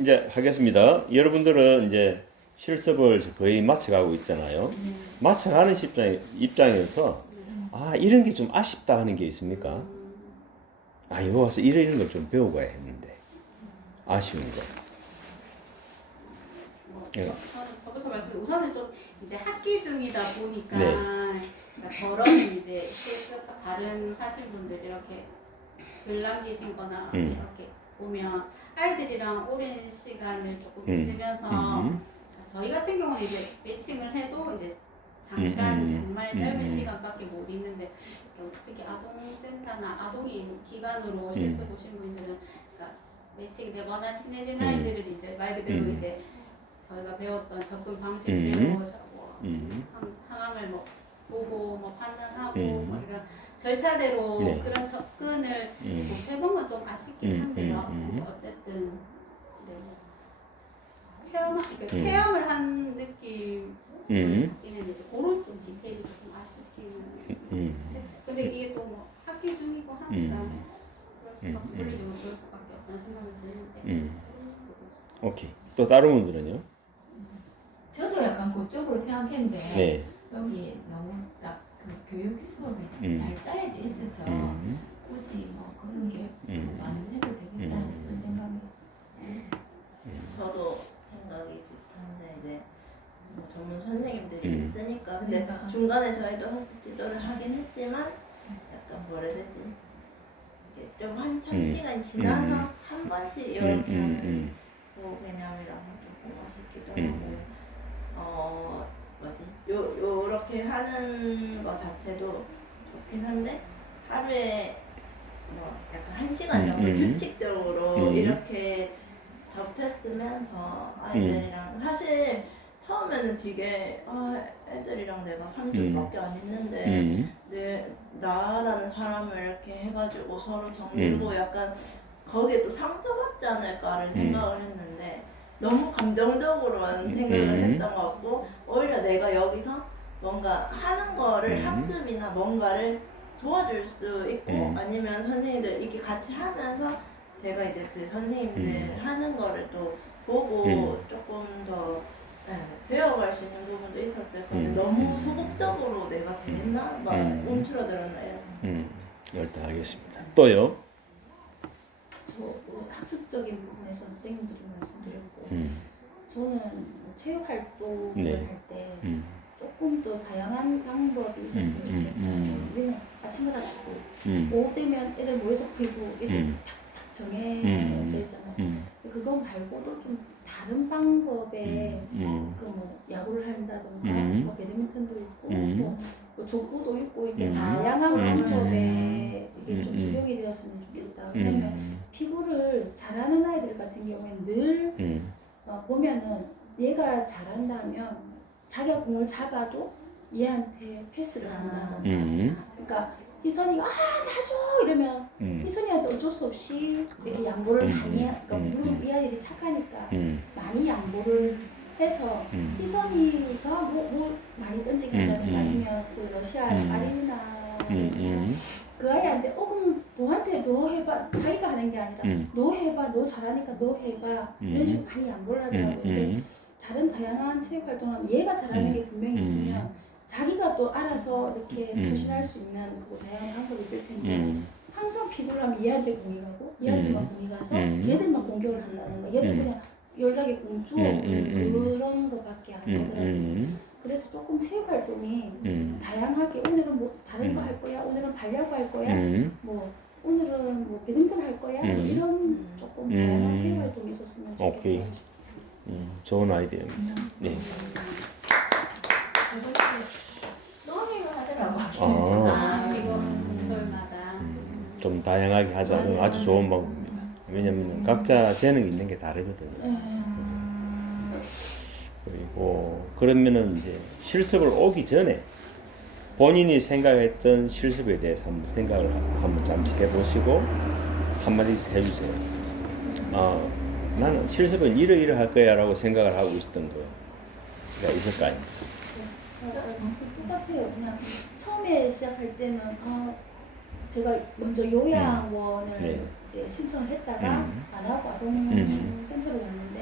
이제 하겠습니다. 여러분들은 이제 실습을 거의 마쳐가고 있잖아요. 마쳐가는 입장에서 아 이런 게 좀 아쉽다 하는 게 있습니까? 아 이거 와서 이런 걸 좀 배우고 가야 했는데 아쉬운 거. 예. 저부터 말씀드리면 우선은 좀 이제 학기 중이다 보니까 네. 그러니까 저런 이제 실습 다른 하신 분들 이렇게 글 남기신 거나 이렇게 보면 아이들이랑 오랜 시간을 조금 있으면서 저희 같은 경우는 이제 매칭을 해도 이제 잠깐 정말 짧은 시간밖에 못 있는데 특히 아동센터나 아동인 기관으로 실습 오신 분들은 그러니까 매칭되거나 친해진 아이들을 이제 말 그대로 이제 저희가 배웠던 접근 방식대로 뭐 상황을 뭐 보고 뭐 판단하고 뭐 이런 절차대로 네. 그런 접근을 못 해본 건 좀 아쉽긴 한데요. 어쨌든 네. 그러니까 체험을 한 느낌이는 이제 그런 좀 디테일이 조금 아쉽기는 했어요. 근데 이게 또 뭐 학기 중이고 하니까 물리적으로 그럴 수밖에 없다는 생각이 드는데 오케이. 또 다른 분들은요? 저도 약간 그쪽으로 생각했는데 네. 여기 너무 딱 그 교육 수업에 잘 짜여져 있어서 굳이 뭐 그런 게 안 해도 되겠다 싶은 생각이. 저도 생각이 비슷한데 이제 뭐 전문 선생님들이 있으니까 근데 그러니까. 중간에 저희도 학습 지도를 하긴 했지만 약간 뭐라 해야 되지 이게 좀 한참 시간이 지나서 한 번씩 이렇게 하는 뭐 개념이라서 조금 아쉽기도 하고 요렇게 하는 거 자체도 좋긴 한데 하루에 뭐 약간 1시간 정도 규칙적으로 이렇게 접했으면 더 아이들이랑 사실 처음에는 되게 애들이랑 내가 3주밖에 안 있는데 나라는 사람을 이렇게 해가지고 서로 정리고 약간 거기에 또 상처받지 않을까를 생각을 했는데 너무 감정적으로만 생각을 했던 것 같고 오히려 내가 여기서 뭔가 하는 거를 학습이나 뭔가를 도와줄 수 있고 아니면 선생님들 이렇게 같이 하면서 제가 이제 그 선생님들 하는 거를 또 보고 조금 더 배워갈 수 있는 부분도 있었을 건데 너무 소극적으로 내가 됐나? 막 움츠러들었나 이런. 일단 알겠습니다. 또요? 저 학습적인 부분에서 선생님들이 말씀드렸고 저는 체육 활동을 네. 할 때 조금 더 다양한 방법이 있었으면 좋겠다. 우리는 아침마다 듣고 오후 되면 애들 모여서 풀고 이렇게 탁탁 정해져 있잖아요. 그거 말고도 좀 다른 방법에 그 뭐 야구를 한다던가 뭐 배드민턴도 있고 뭐 족구도 있고 이렇게 다양한 방법에 이게 좀 적용이 되었으면 좋겠다. 왜냐면 피구를 잘하는 아이들 같은 경우에는 늘 보면은 얘가 잘한다면 자기가 공을 잡아도 얘한테 패스를 한다고. 그러니까 희선이가 나줘 이러면 희선이한테 어쩔 수 없이 이렇게 양보를 많이 해. 그러니까 물론 이 아이들이 착하니까 많이 양보를 해서 희선이가 뭐 많이 던지게 한다든가 아니면 그 러시아의 아리나 그 아이한테 그럼 너한테 너 해봐 자기가 하는 게 아니라 너 해봐 너 잘하니까 너 해봐 이런 식으로 많이 양보를 하더라고요. 근데 다른 다양한 체육 활동하면 얘가 잘하는 게 분명히 있으면 자기가 또 알아서 이렇게 표현할 수 있는 그 다양한 방법이 있을 텐데 항상 피구를 하면 얘한테 공이 가고 얘한테만 공이 가서 걔들만 공격을 한다는 거 얘들 그냥 연락에 공주 그런 거밖에 안 되더라고요. 그래서 조금 체육 활동이 다양하게 오늘은 뭐 다른 거 할 거야 오늘은 발야구 할 거야 뭐 오늘은 뭐 배드민턴 할 거야 이런 조금 다양한 체육 활동이 있었으면 좋겠다. 오케이. 좋은 아이디어입니다. 네. 너네가 하더라고. 이거 동설마다 좀 다양하게 하자. 아주 좋은 방법입니다. 왜냐면 각자 재능이 있는 게 다르거든요. 그리고 그러면은 이제 실습을 오기 전에 본인이 생각했던 실습에 대해서 한번 생각을 한번 잠시 해보시고 한마디씩 해주세요. 나는 실습은 이러 할 거야라고 생각을 하고 있었던 거가 있을 거 아닙니까? 똑같아요. 그냥 처음에 시작할 때는 제가 먼저 요양원을 네. 이제 신청을 했다가 안 하고 아동센터로 갔는데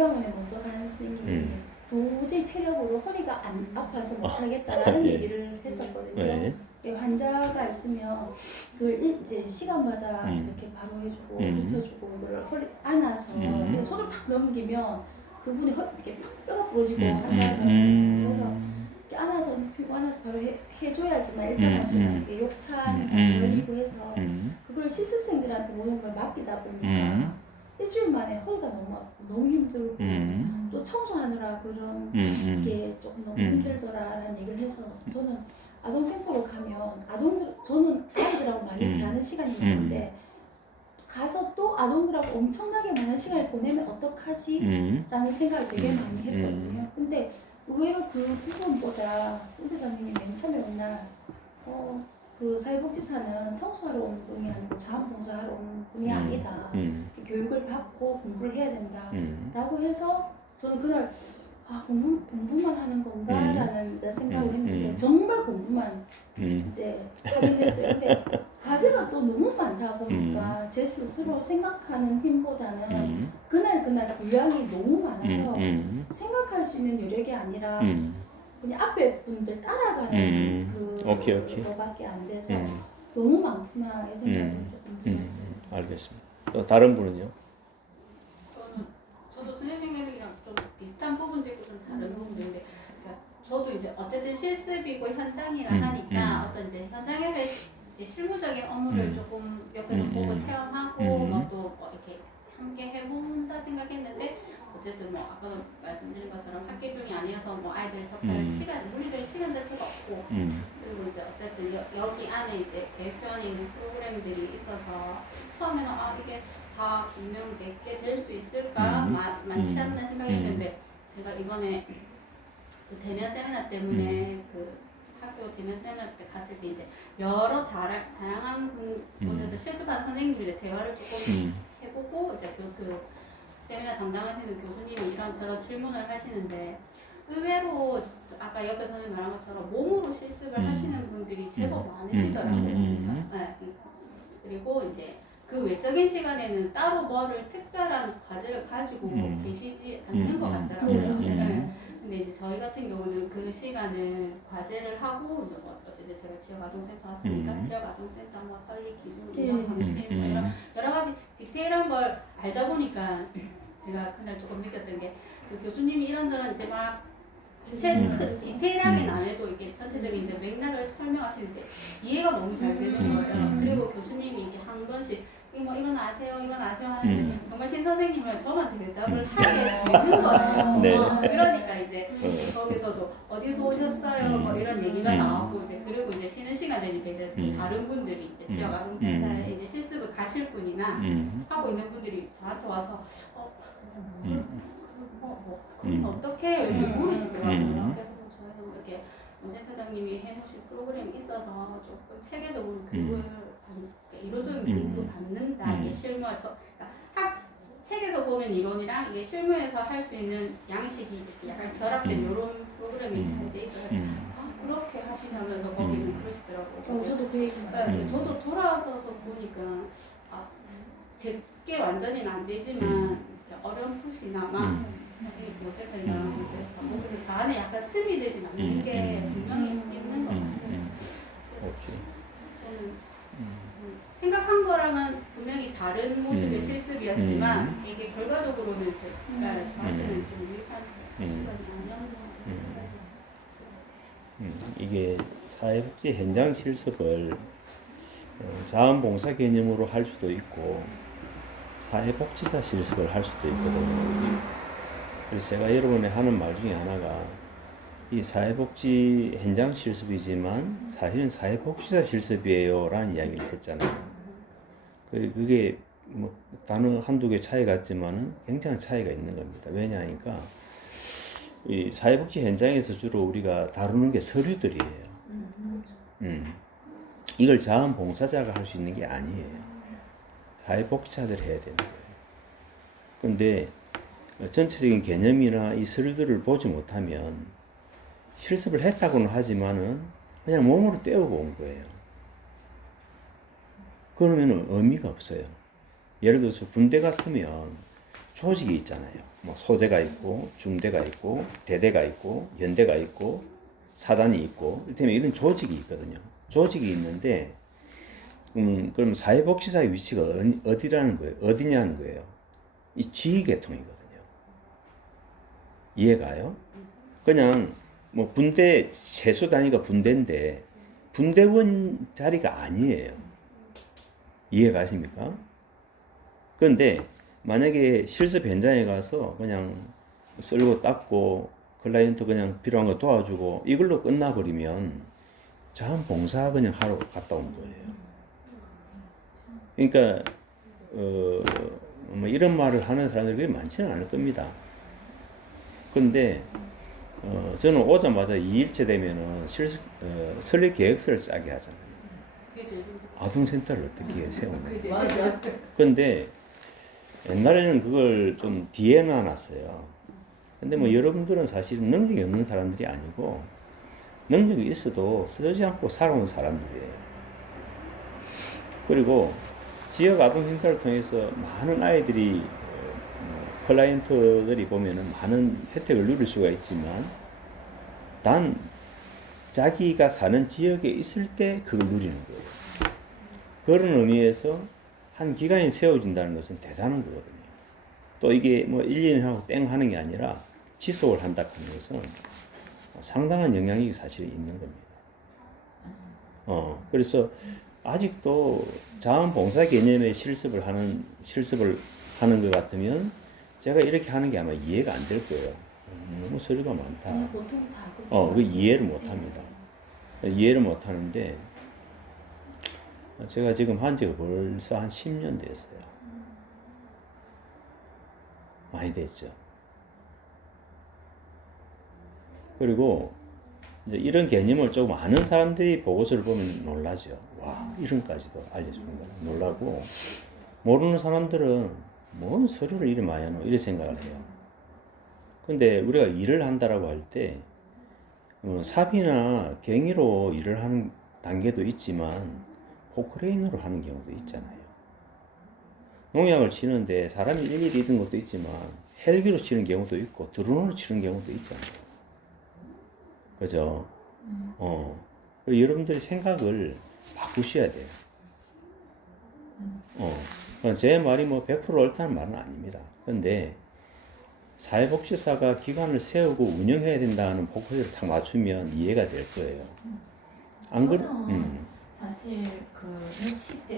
요양원에 먼저 간 선생님이 도저히 체력으로 허리가 안 아파서 못하겠다라는 예. 얘기를 했었거든요. 네. 이 환자가 있으면 그걸 이제 시간마다 음. 이렇게 바로 해주고 음. 눕혀주고 이걸 허리 안아서 그냥 손을 탁 넘기면 그분이 이렇게 팍 뼈가 부러지고 한다는 그래서 이렇게 안아서 눕히고 안아서 바로 해줘야지만 일정한 시간 이렇게 욕찬 걸리고 해서 그걸 실습생들한테 모든 걸 맡기다 보니까 일주일 만에 허리가 너무 아프고 너무 힘들고 또 청소하느라 그런 게 조금 너무 힘들더라라는 얘기를 해서 저는 아동센터로 가면 저는 아이들하고 많이 대하는 시간이 있는데 가서 또 아동들하고 엄청나게 많은 시간을 보내면 어떡하지? 라는 생각을 되게 많이 했거든요. 근데 의외로 그 부분보다 훈대장님이 맨 처음에 온 날 그 사회복지사는 청소하러 온 분이 아니고 자원봉사하러 온 분이 아니다. 교육을 받고 공부를 해야 된다. 라고 해서 저는 그날 공부만 하는 건가? 라는 이제 생각을 했는데 정말 공부만 이제 하긴 했어요. 근데 과제가 또 너무 많다 보니까 제 스스로 생각하는 힘보다는 그날 분량이 너무 많아서 생각할 수 있는 여력이 아니라 그냥 앞에 분들 따라가는 오케이. 그거밖에 안 돼서 너무 많구나 이 생각이 조금 들었어요. 알겠습니다. 또 다른 분은요? 저도 선생님이랑 좀 비슷한 부분도 있고 좀 다른 부분도 있는데, 그러니까 저도 이제 어쨌든 실습이고 현장이라 하니까 어떤 이제 현장에서 이제 실무적인 업무를 조금 옆에서 보고 체험하고 뭐 이렇게 함께 해본다 생각했는데, 어쨌든 뭐 아까도 말씀드린 것처럼 학기 중이 아니어서 뭐 아이들 접할 물리적인 시간 자체가 없고, 그리고 이제 어쨌든 여기 안에 이제 개편에 있는 프로그램들이 있어서 처음에는 이게 다 분명 몇 개 될 수 있을까 많지 않나 생각했는데, 제가 이번에 그 대면 세미나 때문에 그 학교 대면 세미나 때 갔을 때 이제 여러 다양한 분에서 실습한 선생님들의 대화를 조금 해보고 이제 그 세미나 담당하시는 교수님이 이런저런 질문을 하시는데, 의외로 아까 옆에 선생님 말한 것처럼 몸으로 실습을 하시는 분들이 제법 많으시더라고요. 네. 그리고 이제 그 외적인 시간에는 따로 뭐를 특별한 과제를 가지고 계시지 않는 것 같더라고요. 네. 근데 이제 저희 같은 경우는 그 시간을 과제를 하고 이제 뭐 어쨌든 제가 지역 아동센터 왔으니까 지역 아동센터 뭐 설립 기준, 운영 방침 뭐 이런 여러 가지 디테일한 걸 알다 보니까 제가 그날 조금 느꼈던 게 그 교수님이 이런저런 이제 막 디테일하게는 안 해도 이게 전체적인 이제 맥락을 설명하시는데 이해가 너무 잘 되는 거예요. 그리고 교수님이 이렇게 한 번씩 이건 아세요 하는데 정말 신 선생님은 저만 대답을 하게 되는 거예요. 네. 그러니까 이제 거기서도 어디서 오셨어요 뭐 이런 얘기가 나오고 이제 그리고 이제 쉬는 시간 되니까 이제 다른 분들이 이제 지역 아동센터에 이제 실습을 가실 분이나 하고 있는 분들이 저한테 와서 그럼 어떻게 해요? 이렇게 물으시더라고요. 그래서 저희는 이렇게 센터장님이 해놓으신 프로그램이 있어서 조금 체계적으로 교육을 이론적인 교육도 받는다. 이게 실무에서 그러니까 책에서 보는 이론이랑 이게 실무에서 할 수 있는 양식이 이렇게 약간 결합된 이런 프로그램이 잘 돼 있어서 그렇게 하시냐면서 거기는 그러시더라고요. 저도 그 얘기 네, 저도 돌아와서 보니까 제게 완전히는 안 되지만 어렴풋이나마 못했던 근데 저 안에 약간 스미되지 않는 게 분명히 있는 것 같아요. 저는 생각한 거랑은 분명히 다른 모습의 실습이었지만 이게 결과적으로는 제가 저한테는 좀 유익한 시간이 아니었나 이게 사회복지 현장 실습을 자원봉사 개념으로 할 수도 있고 사회복지사 실습을 할 수도 있거든요. 그래서 제가 여러분에 하는 말 중에 하나가 이 사회복지 현장 실습이지만 사실은 사회복지사 실습이에요 라는 이야기를 했잖아요. 그게 뭐 단어 한두 개 차이 같지만은 굉장한 차이가 있는 겁니다. 왜냐하니까 이 사회복지 현장에서 주로 우리가 다루는 게 서류들이에요. 이걸 자원봉사자가 할 수 있는 게 아니에요. 사회복지사들이 해야 되는 거예요. 근데 전체적인 개념이나 이 서류들을 보지 못하면 실습을 했다고는 하지만은 그냥 몸으로 때우고 온 거예요. 그러면 의미가 없어요. 예를 들어서 군대 같으면 조직이 있잖아요. 뭐 소대가 있고 중대가 있고 대대가 있고 연대가 있고 사단이 있고 이렇게 이런 조직이 있거든요. 조직이 있는데 그럼 사회복지사의 위치가 어디라는 거예요? 어디냐는 거예요. 이 지휘계통이거든요. 이해가요? 그냥 뭐 분대 세수 단위가 분대인데 분대원 자리가 아니에요. 이해가십니까? 그런데 만약에 실습 현장에 가서 그냥 쓸고 닦고 클라이언트 그냥 필요한 거 도와주고 이걸로 끝나버리면 자원봉사 그냥 하러 갔다 온 거예요. 그러니까 뭐 이런 말을 하는 사람들이 많지는 않을 겁니다. 근데 저는 오자마자 2일째 되면은 실습 설립 계획서를 짜게 하잖아요. 아동센터를 어떻게 세우는. 맞아. 근데 옛날에는 그걸 좀 뒤에 놔놨어요. 근데 뭐 여러분들은 사실 능력이 없는 사람들이 아니고 능력이 있어도 쓰지 않고 살아온 사람들이에요. 그리고 지역 아동센터를 통해서 많은 아이들이 클라이언트들이 보면은 많은 혜택을 누릴 수가 있지만 단 자기가 사는 지역에 있을 때 그걸 누리는 거예요. 그런 의미에서 한 기간이 세워진다는 것은 대단한 거거든요. 또 이게 뭐 1, 2년 하고 땡 하는 게 아니라 지속을 한다 하는 것은 상당한 영향이 사실 있는 겁니다. 그래서 아직도 자원봉사 개념의 실습을 하는 것 같으면 제가 이렇게 하는 게 아마 이해가 안 될 거예요. 너무 서류가 많다. 보통 다 그 이해를 못 합니다. 이해를 못 하는데 제가 지금 한 지가 벌써 한 10년 됐어요. 많이 됐죠. 그리고 이제 이런 개념을 조금 아는 사람들이 보고서를 보면 놀라죠. 와, 이런까지도 알려주는 거야. 놀라고, 모르는 사람들은 뭔 서류를 이리 많이 하노? 이렇게 생각을 해요. 근데 우리가 일을 한다라고 할 때, 삽이나 갱이로 일을 하는 단계도 있지만, 포크레인으로 하는 경우도 있잖아요. 농약을 치는데 사람이 일일이 있는 것도 있지만, 헬기로 치는 경우도 있고, 드론으로 치는 경우도 있잖아요. 그죠? 여러분들이 생각을 바꾸셔야 돼요. 제 말이 뭐 100% 옳다는 말은 아닙니다. 근데 사회복지사가 기관을 세우고 운영해야 된다는 포커스를 딱 맞추면 이해가 될 거예요. 안 그래? 저는 사실 그 60대